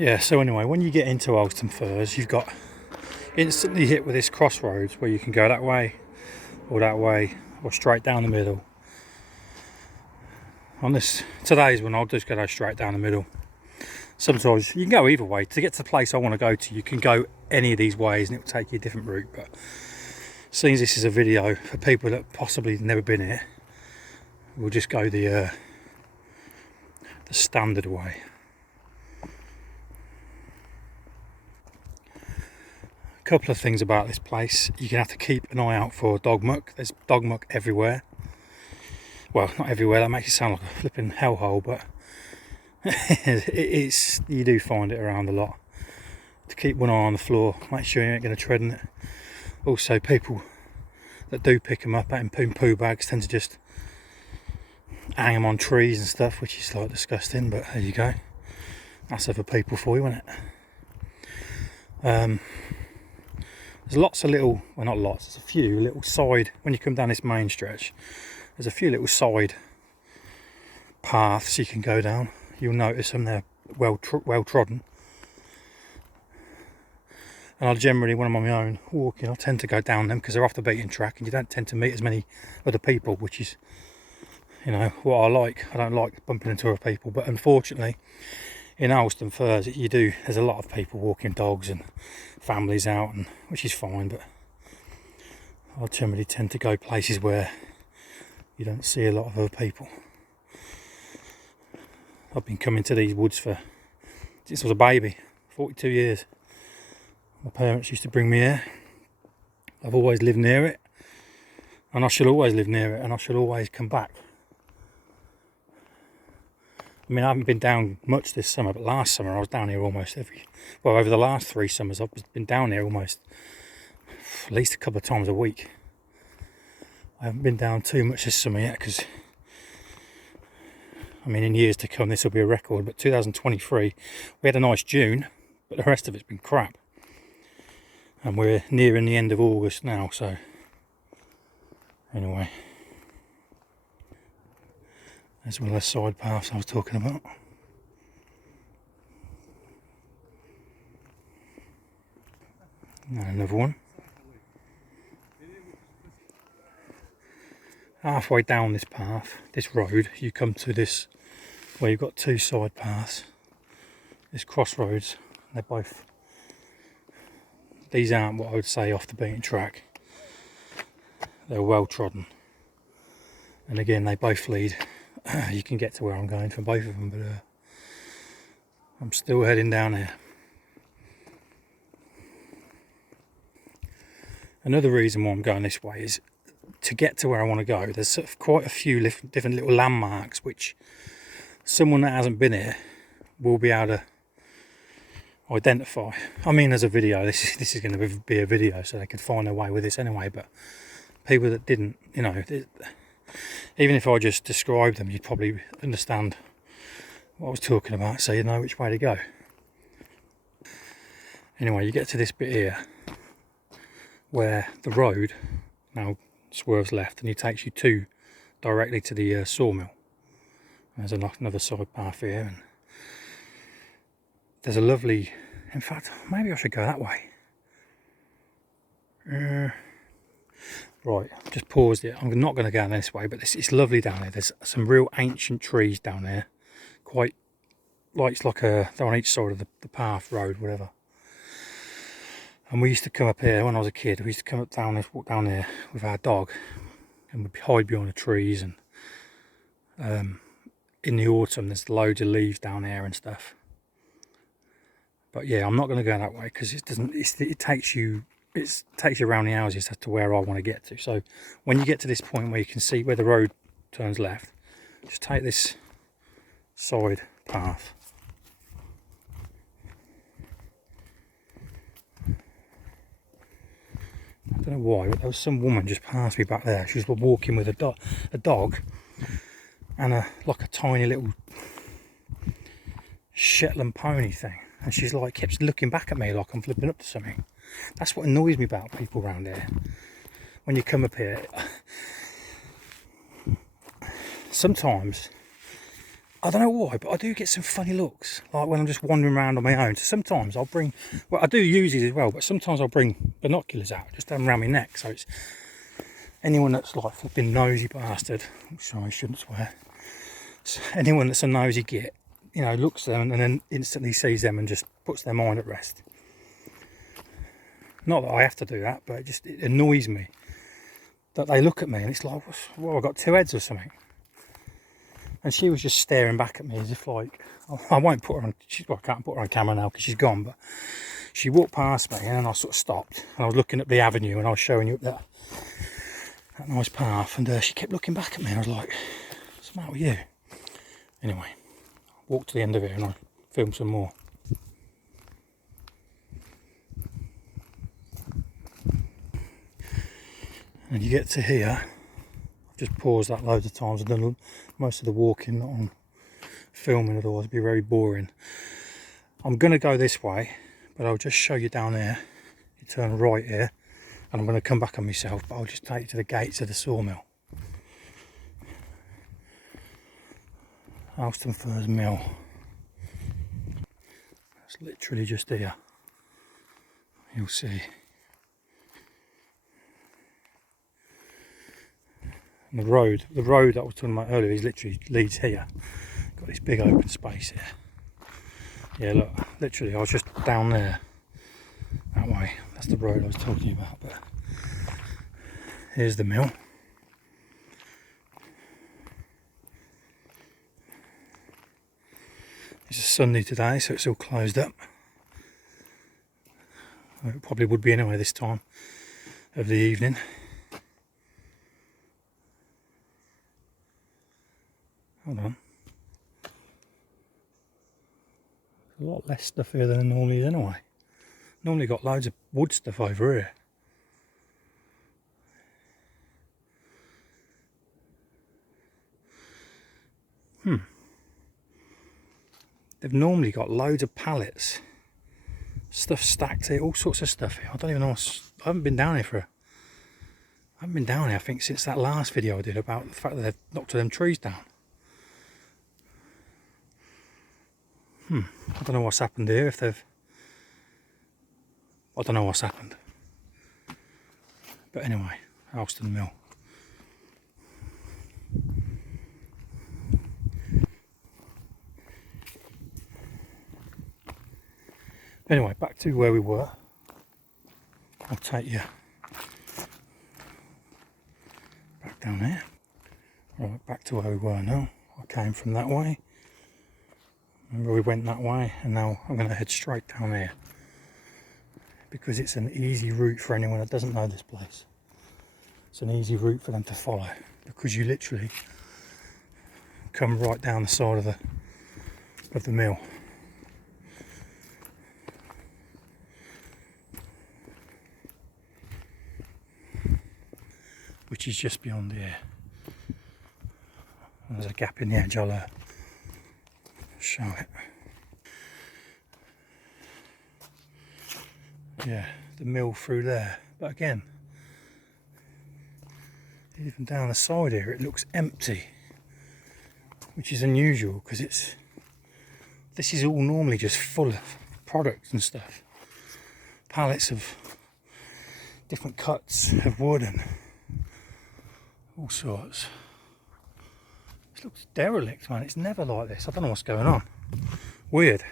Yeah, so anyway, when you get into Harlestone Firs, you've got instantly hit with this crossroads where you can go that way or straight down the middle. On this today's one, I'll just go straight down the middle. Sometimes you can go either way. To get to the place I want to go to, you can go any of these ways and it will take you a different route, but seeing as this is a video for people that possibly never been here, we'll just go the standard way. A couple of things about this place: you're gonna have to keep an eye out for dog muck. There's dog muck everywhere. Well, not everywhere, that makes it sound like a flipping hellhole, but you do find it around a lot. To keep one eye on the floor, make sure you ain't going to tread in it. Also, people that do pick them up out in poo bags tend to just hang them on trees and stuff, which is like disgusting, but there you go. That's other people for you, isn't it? There's lots of little, well not lots, there's a few little side, when you come down this main stretch, there's a few little side paths you can go down. You'll notice them, they're well trodden. And I generally, when I'm on my own walking, I tend to go down them because they're off the beaten track and you don't tend to meet as many other people, which is, you know, what I like. I don't like bumping into other people, but unfortunately, in Harlestone Firs, there's a lot of people walking dogs and families out, and which is fine, but I generally tend to go places where you don't see a lot of other people. I've been coming to these woods since I was a baby, 42 years. My parents used to bring me here. I've always lived near it, and I shall always live near it, and I shall always come back. I mean, I haven't been down much this summer, but last summer I was down here almost over the last 3 summers I've been down here almost at least a couple of times a week. I haven't been down too much this summer yet because, I mean, in years to come this will be a record, but 2023 we had a nice June, but the rest of it's been crap. And we're nearing the end of August now, so anyway, there's one of the side paths I was talking about. And another one. Halfway down this path, this road, you come to this where you've got 2 side paths, this crossroads. These aren't what I would say off the beaten track. They're well trodden, and again they both lead. You can get to where I'm going from both of them, but I'm still heading down here. Another reason why I'm going this way is to get to where I want to go. There's sort of quite a few different little landmarks which someone that hasn't been here will be able to identify. I mean, as a video, this is going to be a video, so they could find their way with this anyway. But people that didn't, you know, even if I just described them, you'd probably understand what I was talking about, so you know which way to go. Anyway, you get to this bit here where the road now swerves left and it takes you directly to the sawmill. There's another side path here, and there's a lovely, in fact maybe I should go that way. Right, just paused it. I'm not going to go down this way, but it's lovely down there. There's some real ancient trees down there, quite like they're on each side of the path, road, whatever. And we used to come up here when I was a kid. We used to come up walk down there with our dog, and we'd hide behind the trees. And in the autumn, there's loads of leaves down there and stuff. But yeah, I'm not going to go that way because it takes you around the houses as to where I want to get to. So when you get to this point where you can see where the road turns left, just take this side path. I don't know why, but there was some woman just passed me back there. She was walking with a dog and like a tiny little Shetland pony thing, and she's like kept looking back at me like I'm flipping up to something. That's what annoys me about people around here. When you come up here, sometimes I don't know why, but I do get some funny looks, like when I'm just wandering around on my own. So sometimes I'll bring, well, I do use these as well, but sometimes I'll bring binoculars out, just have them around my neck. So it's anyone that's like flipping nosy bastard, sorry, I shouldn't swear. So anyone that's a nosy git, you know, looks at them and then instantly sees them and just puts their mind at rest. Not that I have to do that, but it annoys me that they look at me and it's like, well, I've got two heads or something. And she was just staring back at me as if like, I won't put her on, well, I can't put her on camera now because she's gone, but she walked past me and then I sort of stopped and I was looking up the avenue and I was showing you up that nice path, and she kept looking back at me and I was like, what's the matter with you? Anyway, I walked to the end of it and I filmed some more. And you get to here, I've just paused that loads of times, I've done most of the walking, not on filming, otherwise it'd be very boring. I'm going to go this way, but I'll just show you down there. You turn right here, and I'm going to come back on myself, but I'll just take you to the gates of the sawmill. Harlestone Firs Mill. It's literally just here. You'll see. And the road that I was talking about earlier is literally leads here. Got this big open space here. Yeah, look, literally I was just down there that way. That's the road I was talking about, but here's the mill. It's a Sunday today, so it's all closed up. It probably would be anyway this time of the evening. Hold on. There's a lot less stuff here than there normally is anyway. Normally got loads of wood stuff over here. They've normally got loads of pallets. Stuff stacked here, all sorts of stuff here. I don't even know I haven't been down here I think since that last video I did about the fact that they've knocked them trees down. I don't know what's happened here, I don't know what's happened. But anyway, Harlestone Mill. Anyway, back to where we were. I'll take you back down there. Right, back to where we were now. I came from that way. Remember we went that way, and now I'm going to head straight down here. Because it's an easy route for anyone that doesn't know this place. It's an easy route for them to follow. Because you literally come right down the side of the mill. Which is just beyond here. And there's a gap in the edge, I'll show it. Yeah, the mill through there. But again, even down the side here, it looks empty. Which is unusual because this is all normally just full of products and stuff. Pallets of different cuts of wood and all sorts. This looks derelict, man. It's never like this. I don't know what's going on. Weird.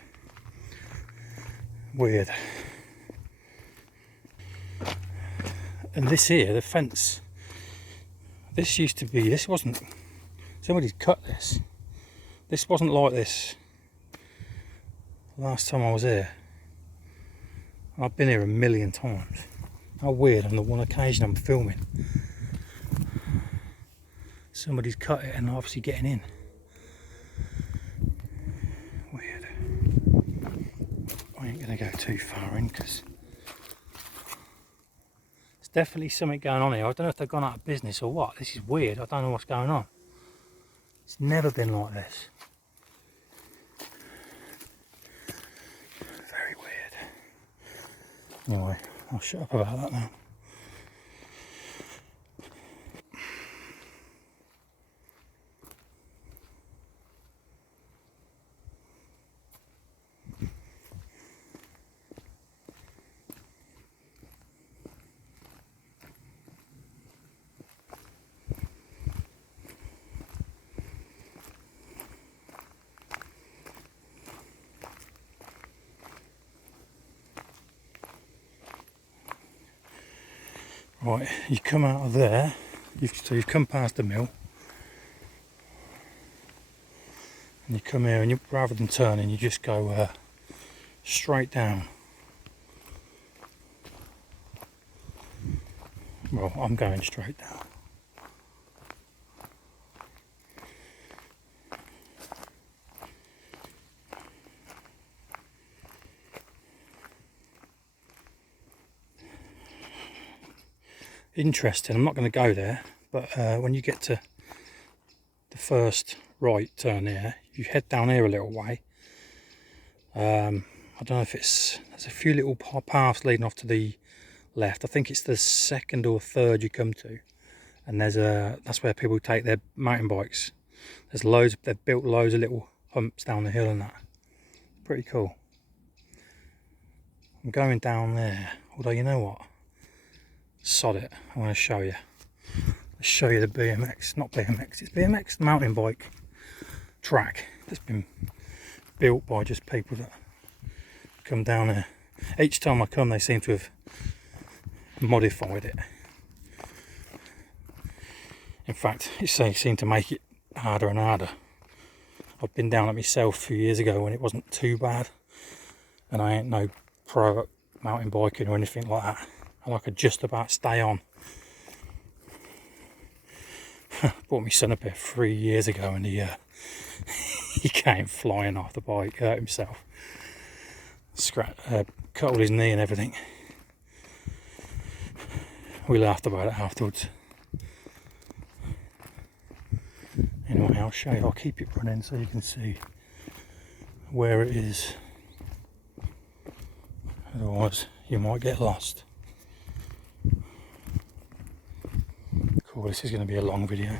And this here, the fence, this wasn't, somebody's cut this. This wasn't like this last time I was here. I've been here a million times. How weird, on the one occasion I'm filming, somebody's cut it and obviously getting in. Weird. I ain't gonna go too far in because there's definitely something going on here. I don't know if they've gone out of business or what. This is weird. I don't know what's going on. It's never been like this. Very weird. Anyway, I'll shut up about that now. Right, you come out of there, so you've come past the mill, and you come here, and you, rather than turning, you just go straight down. Well, I'm going straight down. Interesting, I'm not going to go there, but when you get to the first right turn here, you head down here a little way. I don't know if there's a few little paths leading off to the left. I think it's the second or third you come to, and that's where people take their mountain bikes. There's loads, they've built loads of little humps down the hill and that. Pretty cool. I'm going down there, although you know what? Sod it, I want to show you. Let's show you the BMX, not BMX, it's BMX mountain bike track that's been built by just people that come down there. Each time I come, they seem to have modified it. In fact, they seem to make it harder and harder. I've been down it myself a few years ago when it wasn't too bad, and I ain't no pro mountain biking or anything like that, and I could just about stay on. Brought my son up here 3 years ago, and he came flying off the bike, hurt himself, cut all his knee and everything. We laughed about it afterwards. Anyway, I'll show you, I'll keep it running so you can see where it is. Otherwise, you might get lost. Cool, this is going to be a long video.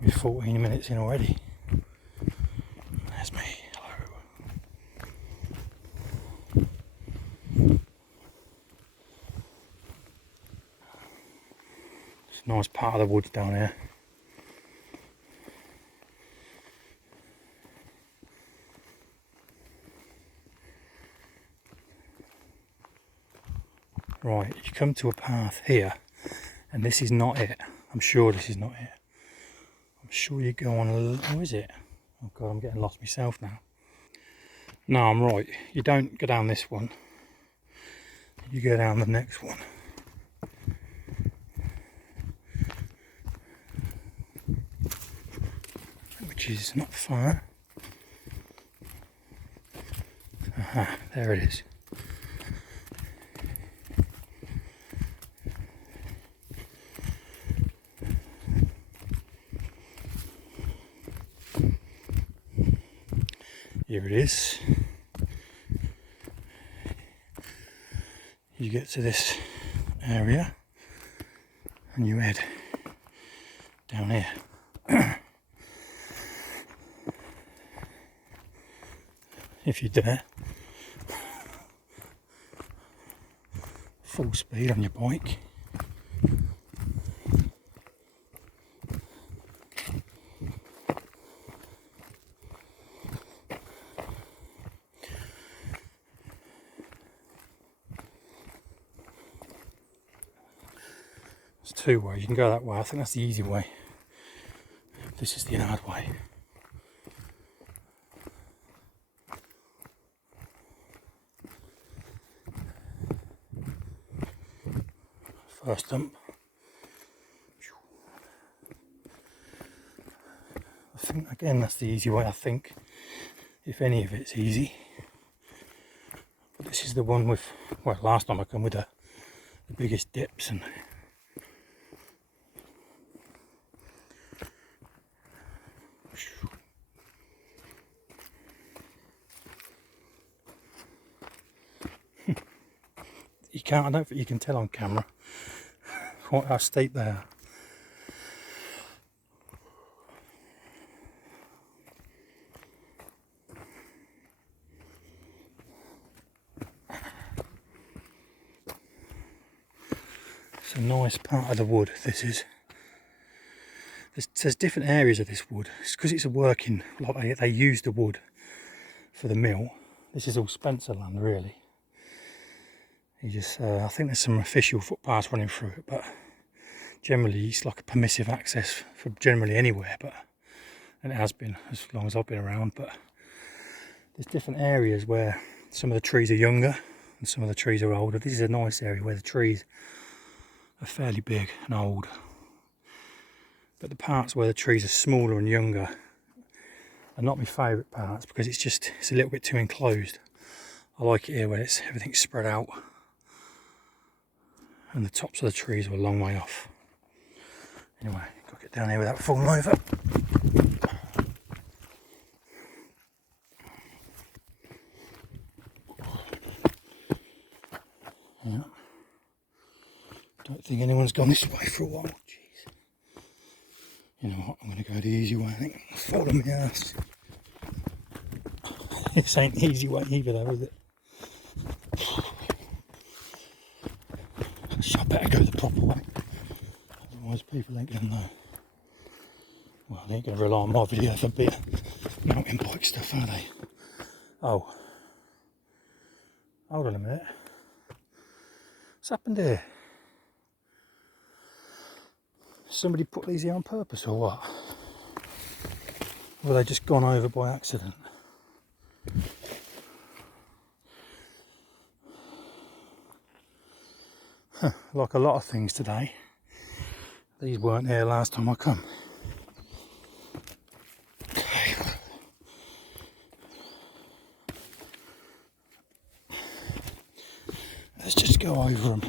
We're 14 minutes in already. There's me, hello. It's a nice part of the woods down here. Right, you come to a path here, and this is not it. I'm sure this is not it. I'm sure you go on a little... Oh, is it? Oh God, I'm getting lost myself now. No, I'm right. You don't go down this one. You go down the next one. Which is not far. Aha, there it is. Here it is. You get to this area and you head down here. If you dare. Full speed on your bike. There's two ways. You can go that way. I think that's the easy way. This is the hard way. First dump. I think again that's the easy way, I think, if any of it's easy. But this is the one with, well, last time I come with the biggest dips, and you can't, I don't think you can tell on camera quite how steep they are. It's a nice part of the wood, this is. There's different areas of this wood. It's because it's a working, like they use the wood for the mill. This is all Spencer land, really. You just, I think there's some official footpaths running through it, but generally it's like a permissive access for generally anywhere, and it has been as long as I've been around. But there's different areas where some of the trees are younger and some of the trees are older. This is a nice area where the trees are fairly big and old, but the parts where the trees are smaller and younger are not my favourite parts, because it's a little bit too enclosed. I like it here where everything's spread out and the tops of the trees are a long way off. Anyway, got to get down here without falling over. Yeah. Don't think anyone's gone this way for a while. Jeez. You know what? I'm going to go the easy way. I think I'll fall on my ass. This ain't the easy way either, though, is it? So I better go the proper way. Otherwise, people ain't going to know. Well, they ain't going to rely on my video for a bit of mountain bike stuff, are they? Oh. Hold on a minute. What's happened here? Somebody put these here on purpose or what? Or have they just gone over by accident? Huh, like a lot of things today, these weren't here last time I come. Okay. Let's just go over them.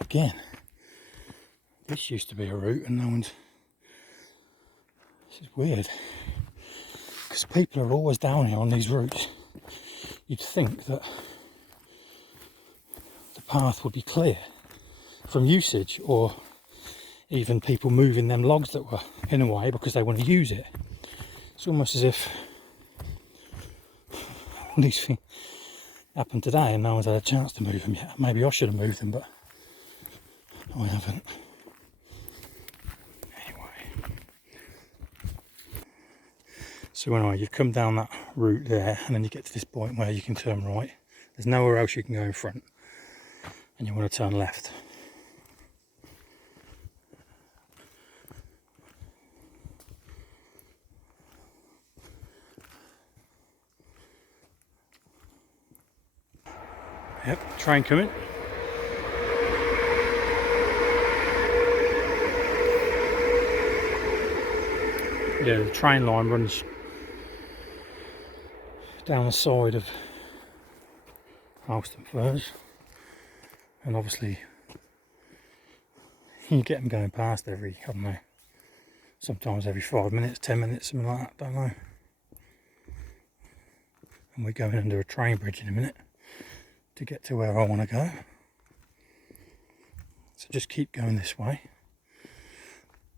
Again, this used to be a route and no one's... This is weird, because people are always down here on these routes. You'd think that the path would be clear from usage, or even people moving them logs that were in a way because they want to use it. It's almost as if these things happened today and no one's had a chance to move them yet. Maybe I should have moved them, but I haven't. Anyway. So anyway, you've come down that route there and then you get to this point where you can turn right. There's nowhere else you can go in front and you want to turn left. Yep, train coming. Yeah, the train line runs down the side of Harlestone first, and obviously you get them going past every, I don't know, sometimes every 5 minutes, 10 minutes, something like that, don't know. And we're going under a train bridge in a minute to get to where I want to go. So just keep going this way.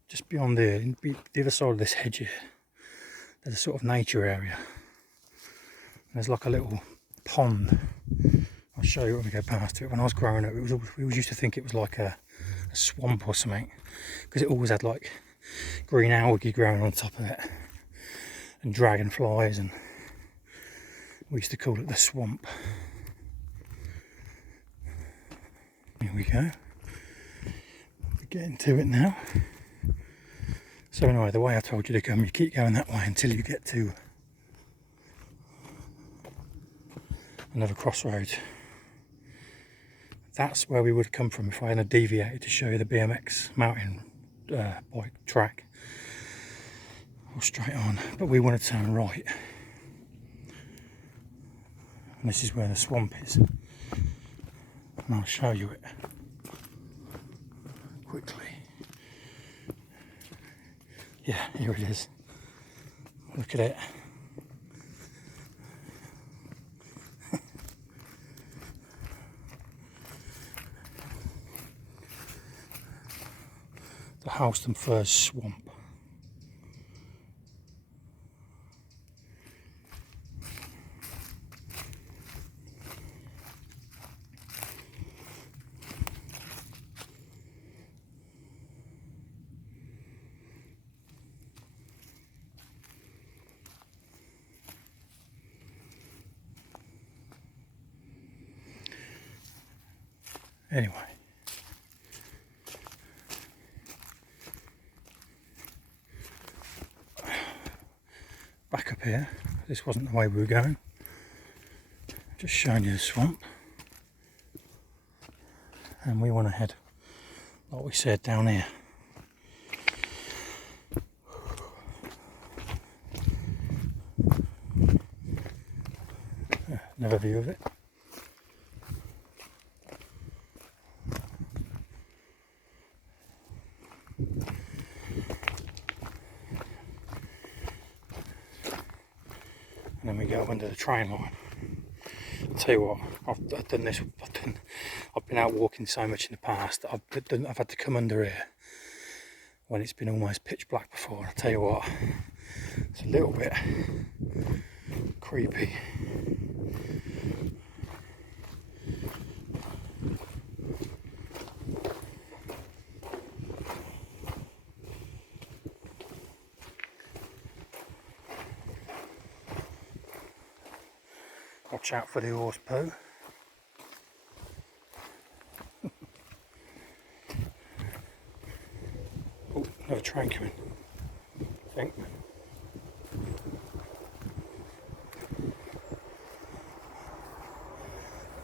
Just beyond there, the other side of this hedge here, there's a sort of nature area. And there's like a little pond. I'll show you when we go past it. When I was growing up, we always used to think it was like a swamp or something, because it always had like green algae growing on top of it and dragonflies, and we used to call it the swamp. Here we go. We're getting to it now. So anyway, the way I told you to come, you keep going that way until you get to another crossroads. That's where we would have come from if I hadn't deviated to show you the BMX mountain bike track. Or straight on, but we want to turn right. And this is where the swamp is. And I'll show you it quickly. Yeah, here it is. Look at it. The Harlestone Firs swamp. Anyway, back up here. This wasn't the way we were going. Just showing you the swamp. And we want to head, like we said, down here. Another view of it. And then we go under the train line. I'll tell you what, I've done this. I've been out walking so much in the past that I've had to come under here when it's been almost pitch black before. I'll tell you what, it's a little bit creepy. Watch out for the horse poo. Oh, another train coming, I think.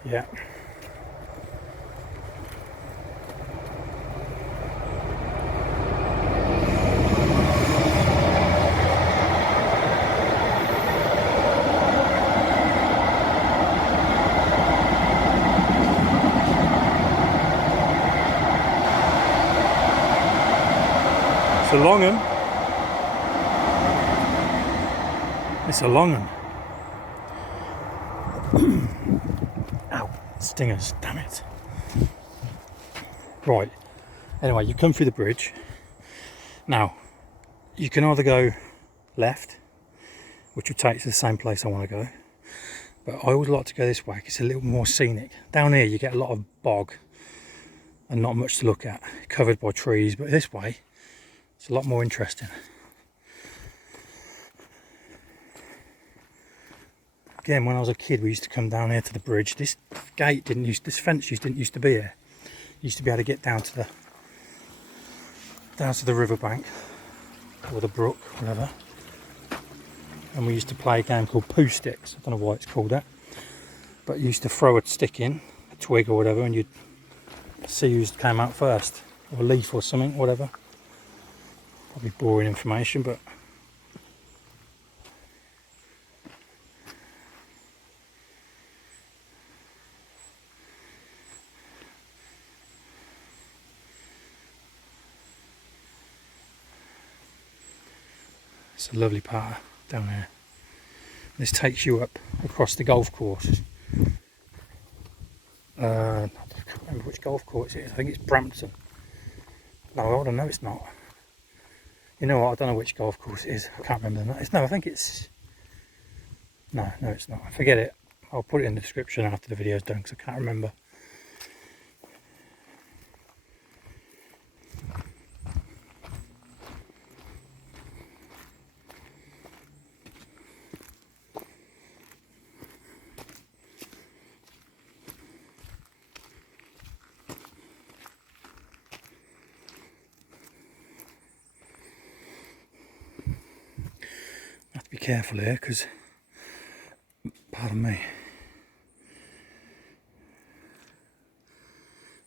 Yeah. It's a long one. It's a long one. Ow, stingers, damn it. Right, anyway, you come through the bridge. Now, you can either go left, which will take you to the same place I want to go. But I always like to go this way because it's a little more scenic. Down here you get a lot of bog and not much to look at, covered by trees, but this way it's a lot more interesting. Again, when I was a kid, we used to come down here to the bridge. This fence didn't used to be here. You used to be able to get down to the riverbank or the brook, whatever. And we used to play a game called poo sticks. I don't know why it's called that, but you used to throw a stick in, a twig or whatever, and you'd see who came out first, or a leaf or something, whatever. Probably boring information, but it's a lovely part down there. This takes you up across the golf course. I can't remember which golf course it is. I think it's Brampton. No, hold on, no it's not. You know what, I don't know which golf course it is. I can't remember that. No, I think it's... No, it's not. Forget it. I'll put it in the description after the video's done because I can't remember. Be careful here because, pardon me,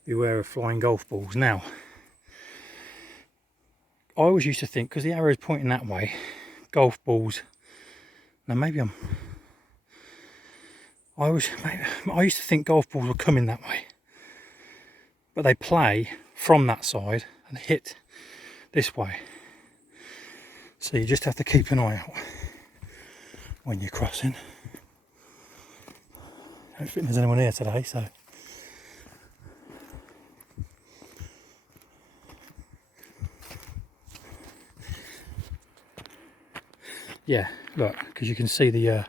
beware of flying golf balls. Now, I always used to think, because the arrow is pointing that way, golf balls, now maybe I used to think golf balls were coming that way, but they play from that side and hit this way, so you just have to keep an eye out. when you're crossing. I don't think there's anyone here today, so yeah, look, because you can see they're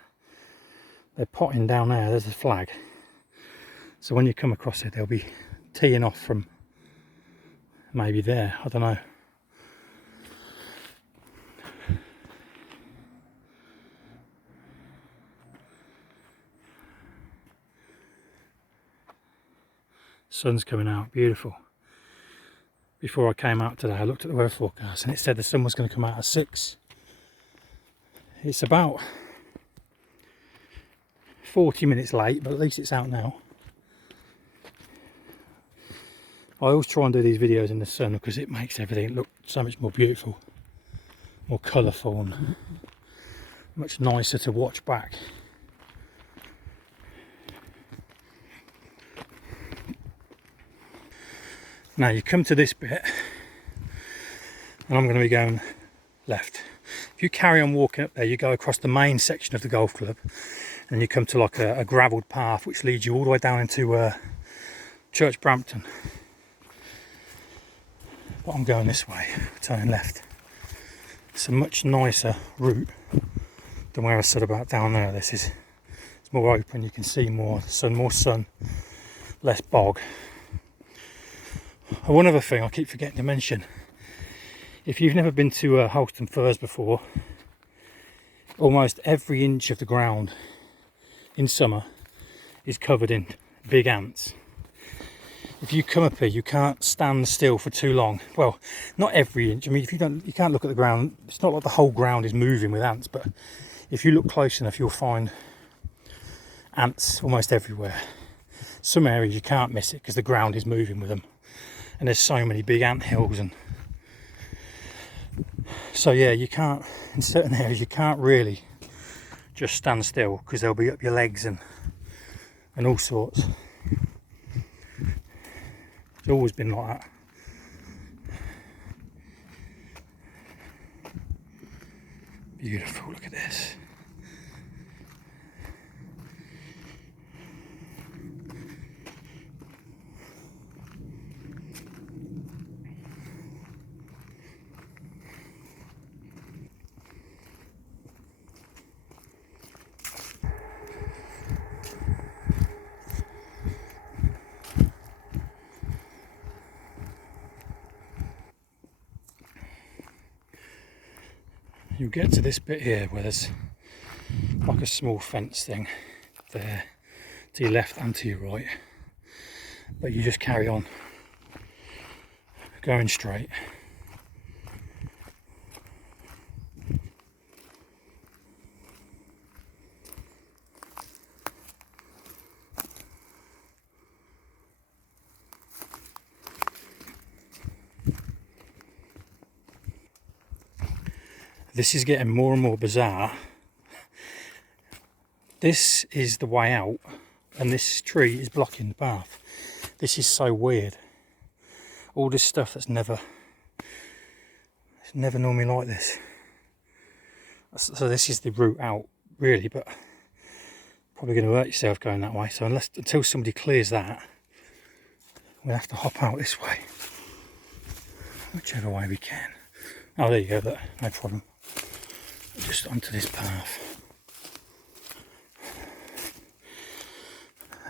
potting down there. There's a flag, so when you come across it, they'll be teeing off from maybe there, I don't know. Sun's coming out, beautiful. Before I came out today, I looked at the weather forecast and it said the sun was going to come out at 6. It's about 40 minutes late, but at least it's out now. I always try and do these videos in the sun because it makes everything look so much more beautiful, more colourful and much nicer to watch back. Now you come to this bit and I'm going to be going left. If you carry on walking up there, you go across the main section of the golf club and you come to like a gravelled path which leads you all the way down into Church Brampton. But I'm going this way, turning left. It's a much nicer route than where I stood about down there. It's more open, you can see more sun, less bog. And one other thing I keep forgetting to mention, if you've never been to Harlestone Firs before, almost every inch of the ground in summer is covered in big ants. If you come up here, you can't stand still for too long. Well, not every inch. I mean, you can't look at the ground. It's not like the whole ground is moving with ants, but if you look close enough, you'll find ants almost everywhere. Some areas you can't miss it because the ground is moving with them. And there's so many big ant hills, and so yeah, you can't, in certain areas you can't really just stand still because they'll be up your legs and all sorts. It's always been like that. Beautiful, look at this. You'll get to this bit here where there's like a small fence thing there to your left and to your right, but you just carry on going straight. This is getting more and more bizarre. This is the way out and this tree is blocking the path. This is so weird. All this stuff it's never normally like this. So this is the route out really, but probably going to hurt yourself going that way. So until somebody clears that, we'll have to hop out this way. Whichever way we can. Oh, there you go, look, no problem. Just onto this path.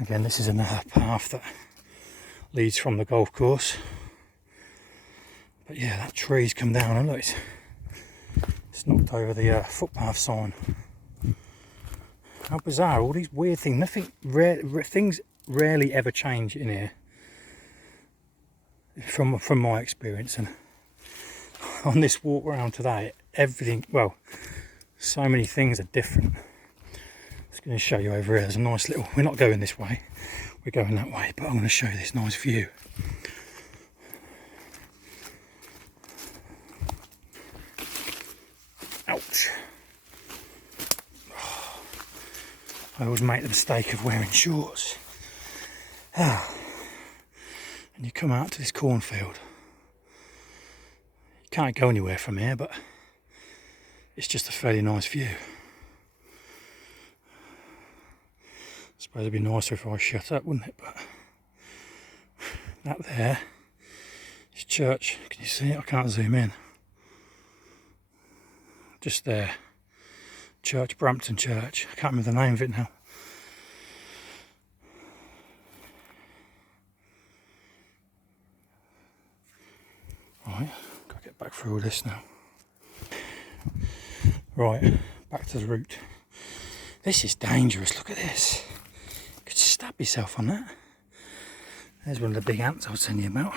Again, this is another path that leads from the golf course. But yeah, that tree's come down and look, it's knocked over the footpath sign. How bizarre, all these weird things. Things rarely ever change in here. From my experience, and on this walk around today, everything, well, so many things are different. I'm just going to show you over here. There's a nice little, we're not going this way, we're going that way, but I'm going to show you this nice view. Ouch. I always make the mistake of wearing shorts. And you come out to this cornfield. You can't go anywhere from here, but it's just a fairly nice view. suppose it'd be nicer if I shut up, wouldn't it? But that there is church. Can you see it? I can't zoom in. Just there. Church, Brampton Church. I can't remember the name of it now. Right, gotta get back through all this now. Right, back to the route. This is dangerous, look at this. You could stab yourself on that. There's one of the big ants I was telling you about.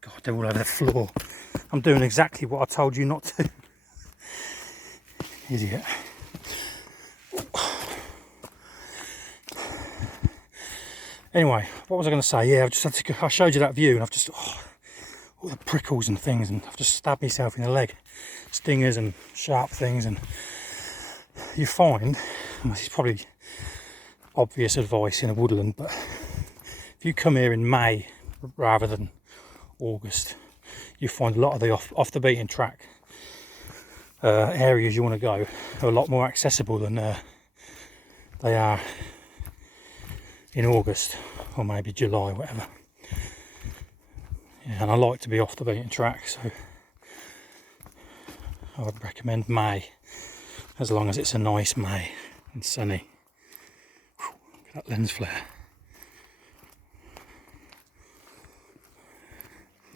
God, they're all over the floor. I'm doing exactly what I told you not to. Idiot. Anyway, what was I going to say? Yeah, I've just had to go, I showed you that view and I've just, all the prickles and things, and I've just stabbed myself in the leg. Stingers and sharp things, and you find, and this is probably obvious advice in a woodland, but if you come here in May rather than August, you find a lot of the off the beaten track areas you want to go are a lot more accessible than they are in August or maybe July, whatever. Yeah, and I like to be off the beaten track, so I would recommend May, as long as it's a nice May and sunny. Whew, look at that lens flare.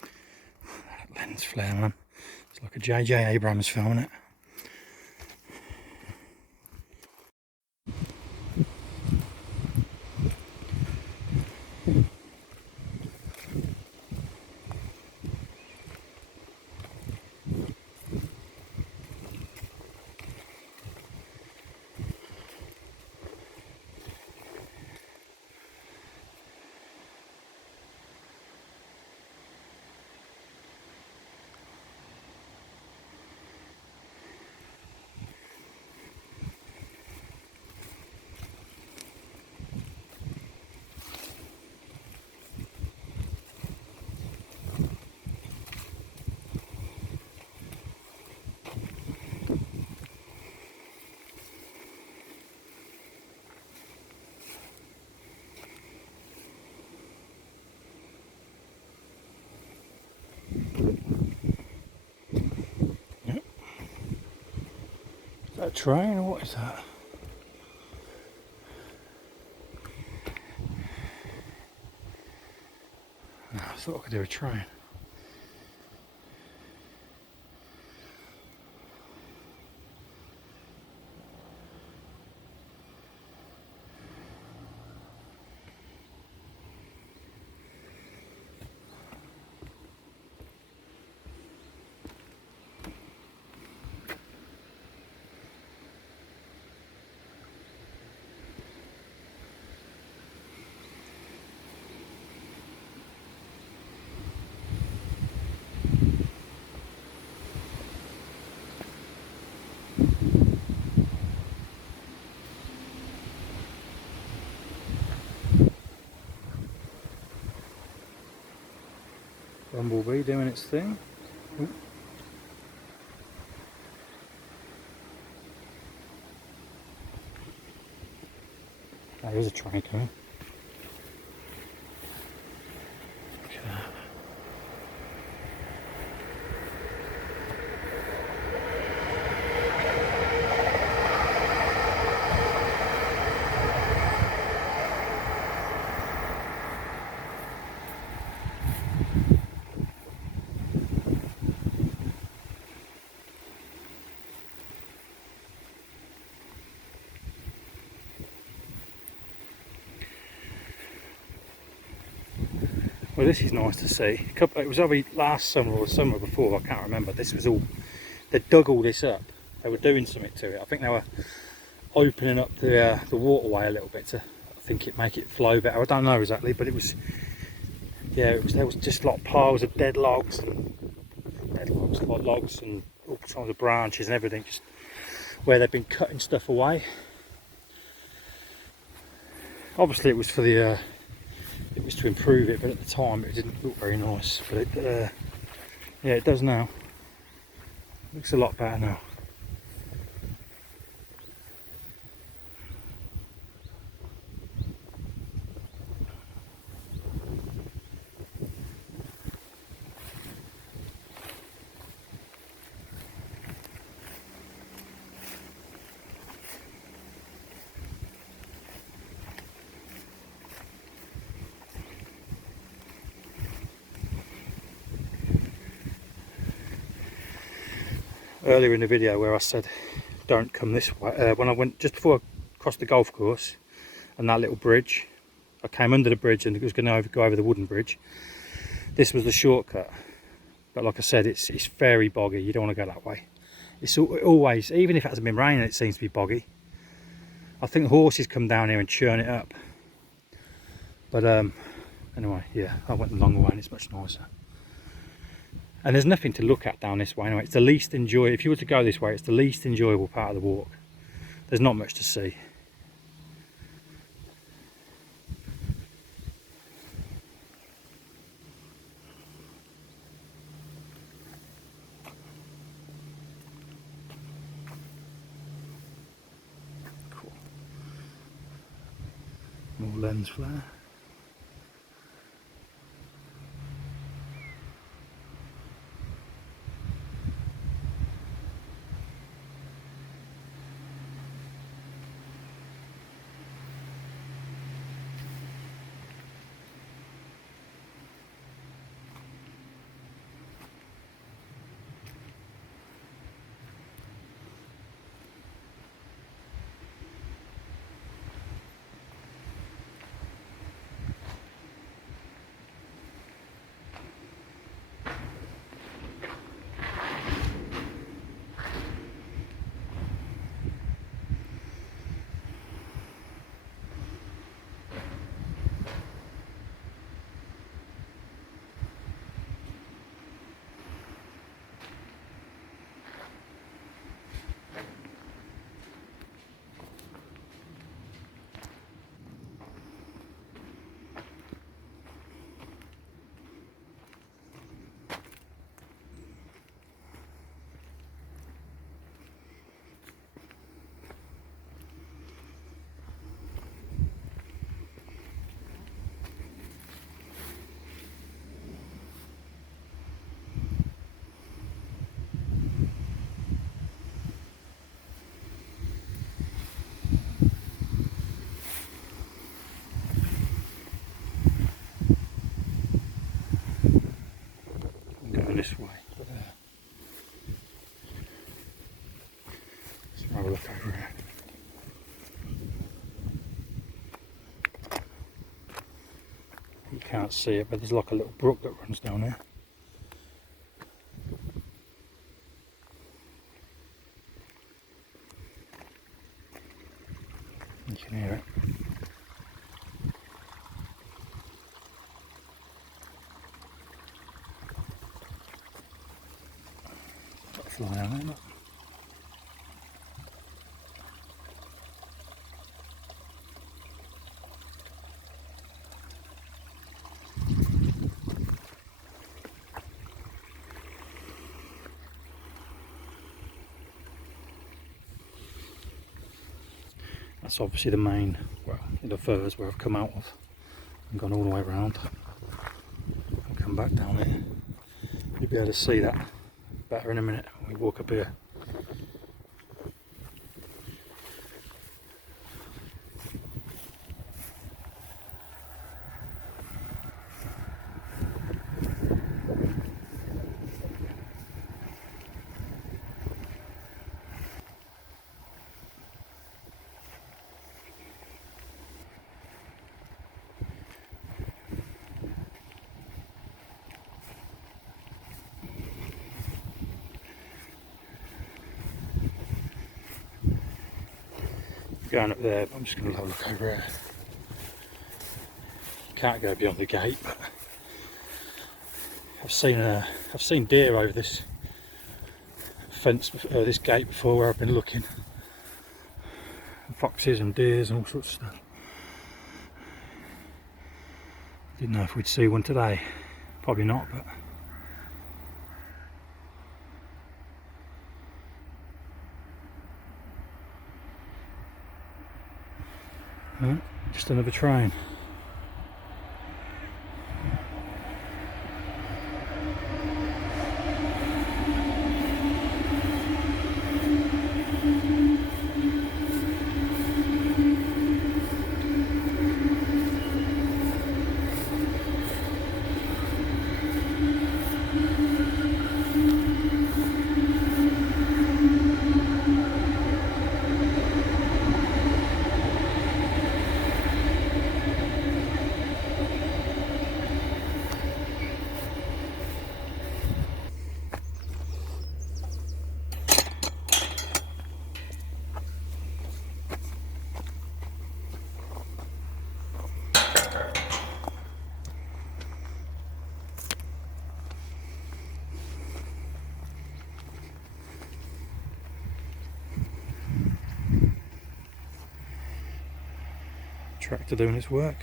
That lens flare, man. It's like a J.J. Abrams film, isn't it? Is that a train or what is that? No, I thought I could do a train. Bumblebee doing its thing. Ooh. There is a train coming. Look at that. Well, this is nice to see. It was probably last summer or the summer before, I can't remember. This was all, they dug all this up. They were doing something to it. I think they were opening up the waterway a little bit to, I think, make it flow better. I don't know exactly, but it was, yeah, there was just like piles of dead logs and like logs and all kinds of branches and everything, just where they've been cutting stuff away. Obviously, it was for the. It was to improve it, but at the time it didn't look very nice. But it, yeah, it does now. Looks a lot better now. earlier in the video where I said don't come this way. When I went just before I crossed the golf course and that little bridge, I came under the bridge and it was going to go over the wooden bridge. This was the shortcut, but like I said, it's very boggy. You don't want to go that way. It's always, even if it hasn't been raining, it seems to be boggy. I think horses come down here and churn it up. But anyway, yeah, I went the long way and it's much nicer. And there's nothing to look at down this way anyway. It's the least enjoyable. If you were to go this way, it's the least enjoyable part of the walk. There's not much to see. Cool. More lens flare. This way, but let's have a look over here. You can't see it, but there's like a little brook that runs down there. You can hear it. Fly on it, look. That's obviously the main, well, the firs where I've come out of and gone all the way around and come back down here. You'll be able to see that better in a minute when we walk up here. Going up there, but I'm just going to have a look over here. Can't go beyond the gate, but I've seen deer over this fence, this gate before, where I've been looking. Foxes and deers and all sorts of stuff. Didn't know if we'd see one today. Probably not, but. Just another train. Tractor doing its work.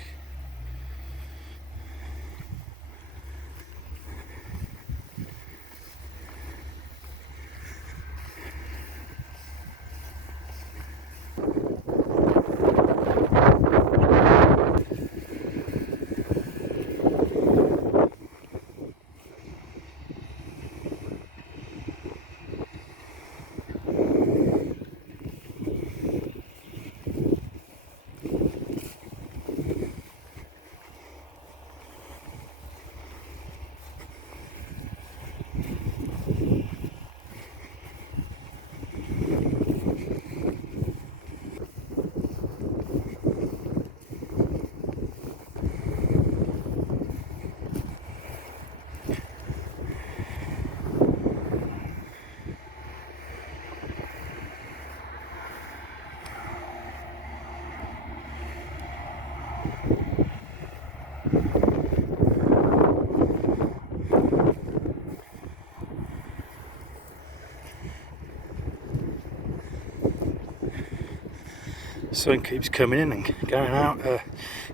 Sun keeps coming in and going out,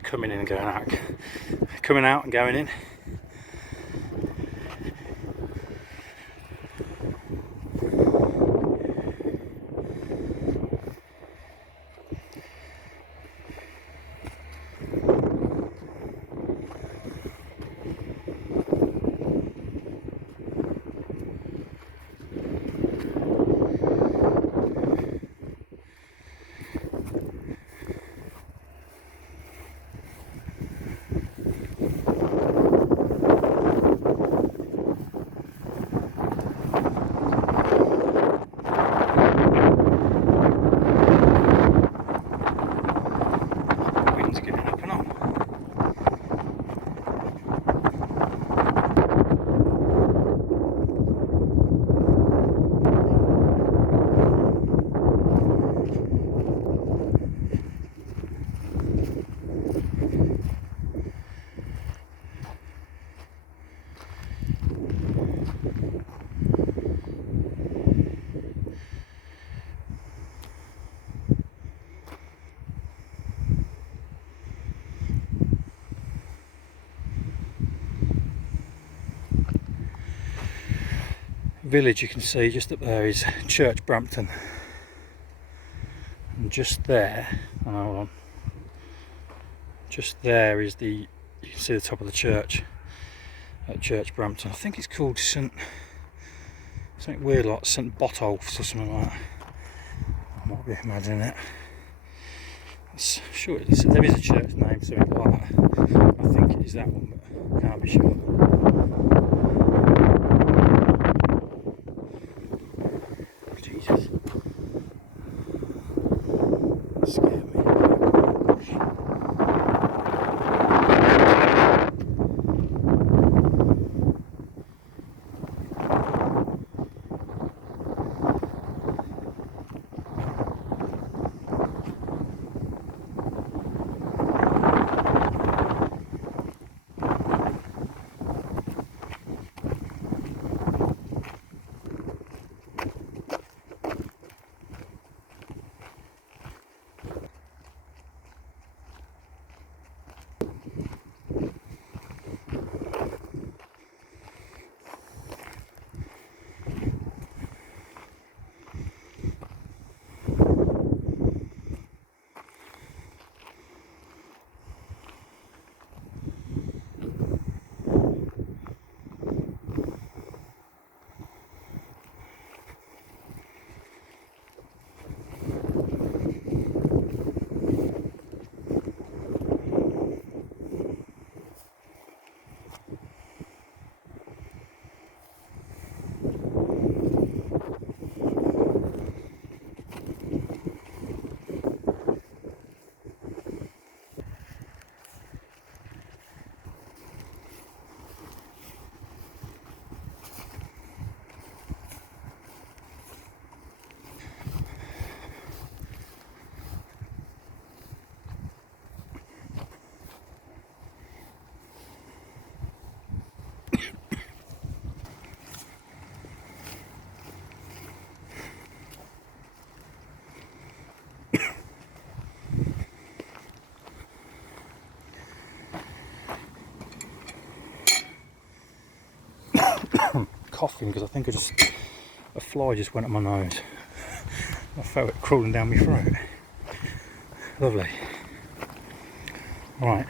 coming in and going out, coming out and going in. Village you can see just up there is Church Brampton, and just there, oh, hold on, just there is you can see the top of the church at Church Brampton. I think it's called something weird like St Botolph's or something like that. I might be imagining it. Sure, there is a church name, something like that. I think it is that one, but I can't be sure. Jesus. Scared me. coughing because I think a fly just went up my nose. I felt it crawling down my throat. Lovely. Right.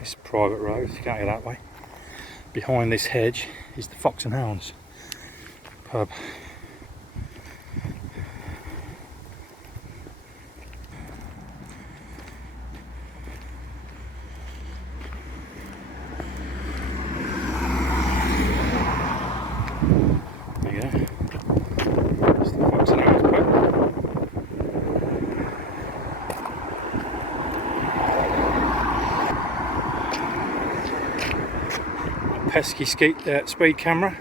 It's a private road, you can't go that way. Behind this hedge is the Fox and Hounds pub. There you go. It's the Fox and Hounds pub. Pesky speed camera.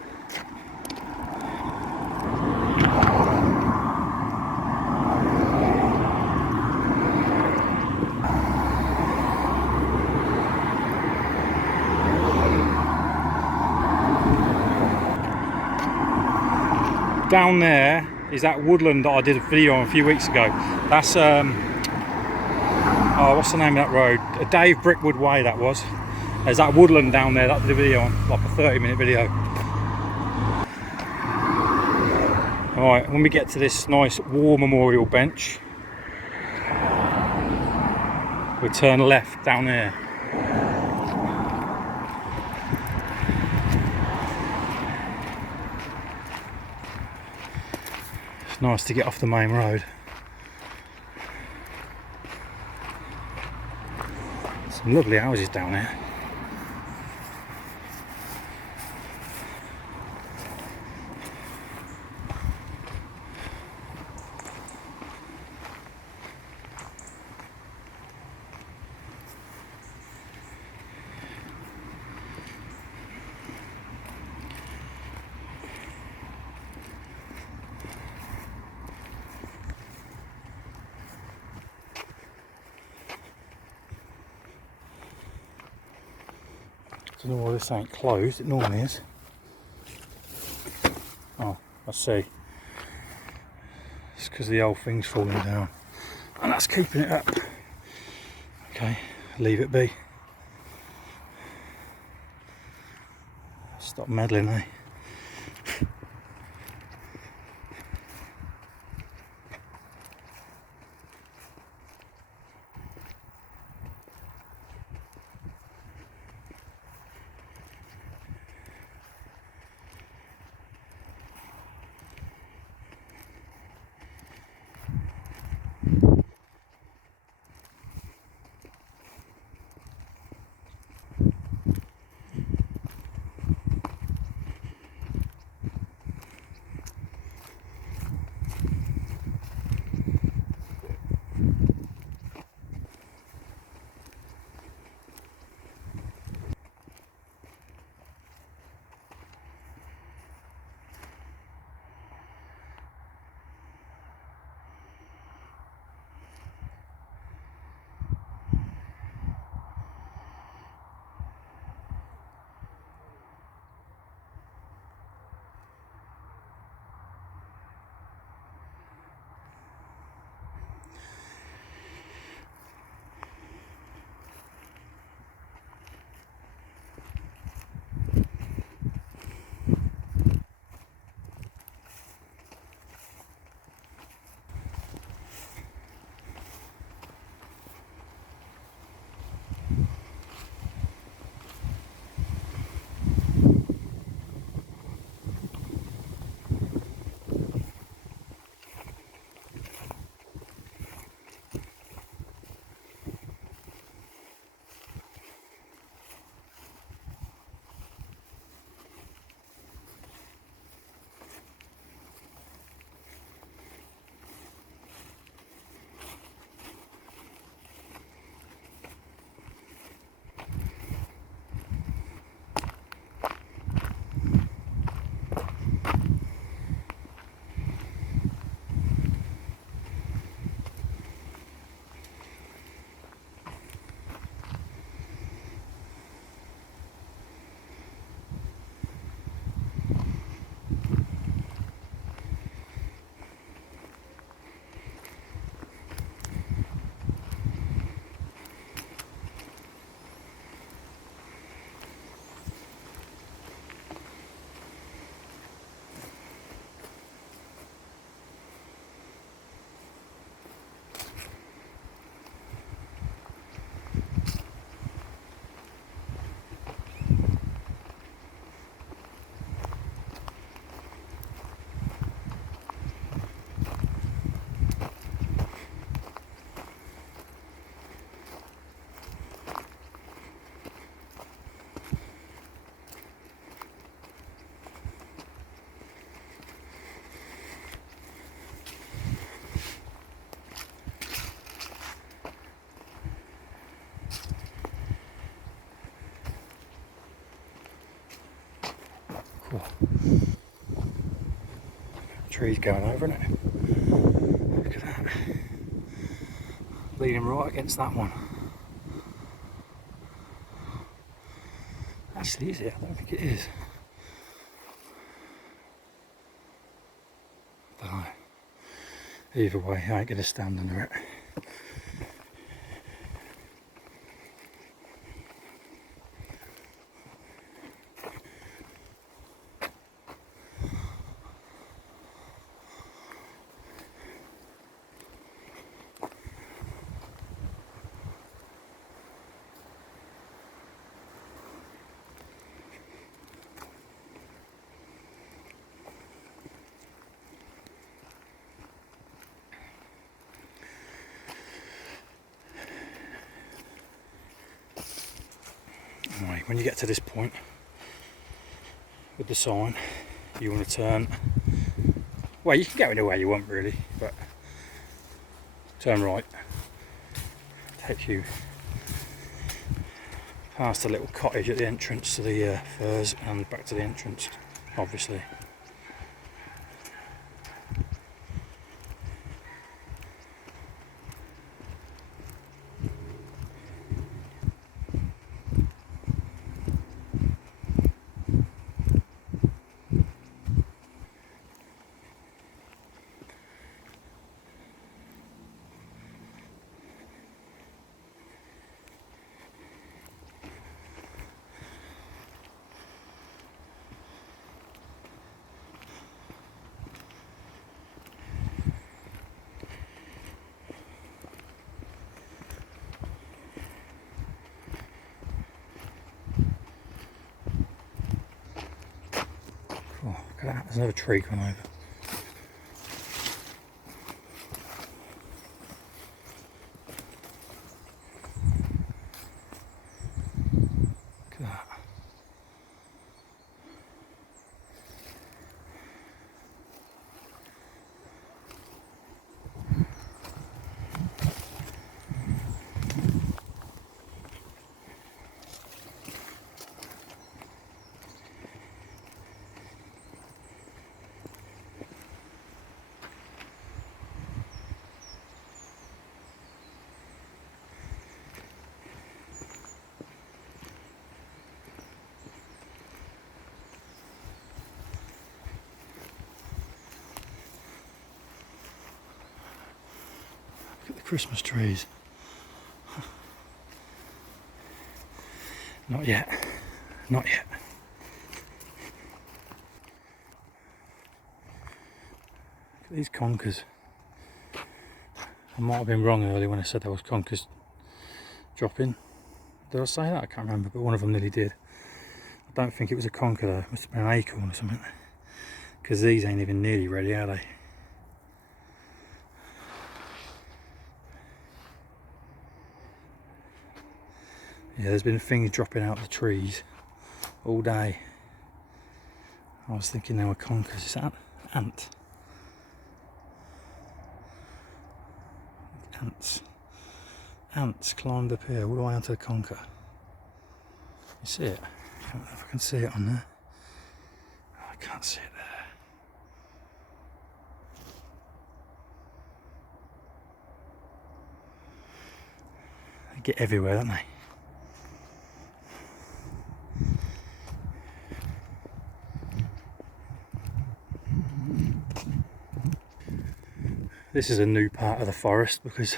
Down there is that woodland that I did a video on a few weeks ago. That's oh, what's the name of that road? Dave Brickwood Way, that was. There's that woodland down there that I did a video on, like a 30-minute video. Alright, when we get to this nice war memorial bench, we'll turn left down there. It's nice to get off the main road. Some lovely houses down there. I don't know why this ain't closed, it normally is. Oh, I see. It's because the old thing's falling down. And that's keeping it up. Okay, leave it be. Stop meddling, eh? tree's going over, isn't it? Look at that. Leaning right against that one. Actually, is it? I don't think it is. Don't know. Either way, I ain't going to stand under it. Anyway, when you get to this point with the sign, you want to turn, well, you can go anywhere you want really, but turn right, take you past the little cottage at the entrance to the firs and back to the entrance, obviously. Oh, look at that, there's another tree going over. Look at that. Look at the Christmas trees. Not yet. Not yet. Look at these conkers. I might have been wrong earlier when I said there was conkers dropping. Did I say that? I can't remember, but one of them nearly did. I don't think it was a conker though. It must have been an acorn or something. Because these ain't even nearly ready, are they? Yeah, there's been things dropping out of the trees all day. I was thinking they were conkers. Is that ant? Ants. Ants climbed up here all the way onto the conker. You see it? I don't know if I can see it on there. Oh, I can't see it there. They get everywhere, don't they? This is a new part of the forest because,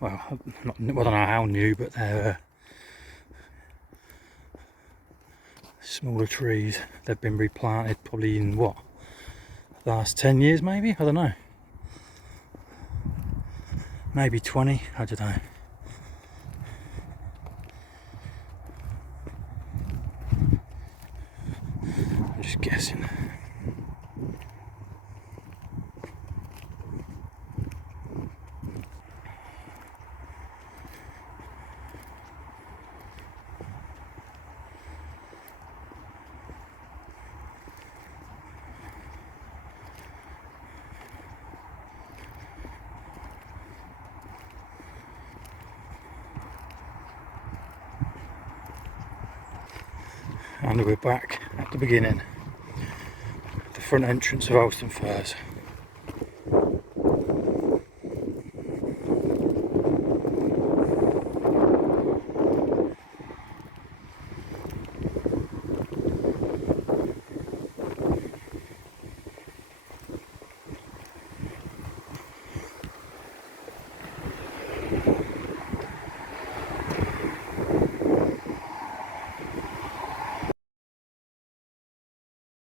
well, I don't know how new, but they're smaller trees. They've been replanted probably in what, the last 10 years maybe? I don't know. Maybe 20, I don't know. I'm just guessing. And we're back at the beginning. The front entrance of Harlestone Firs.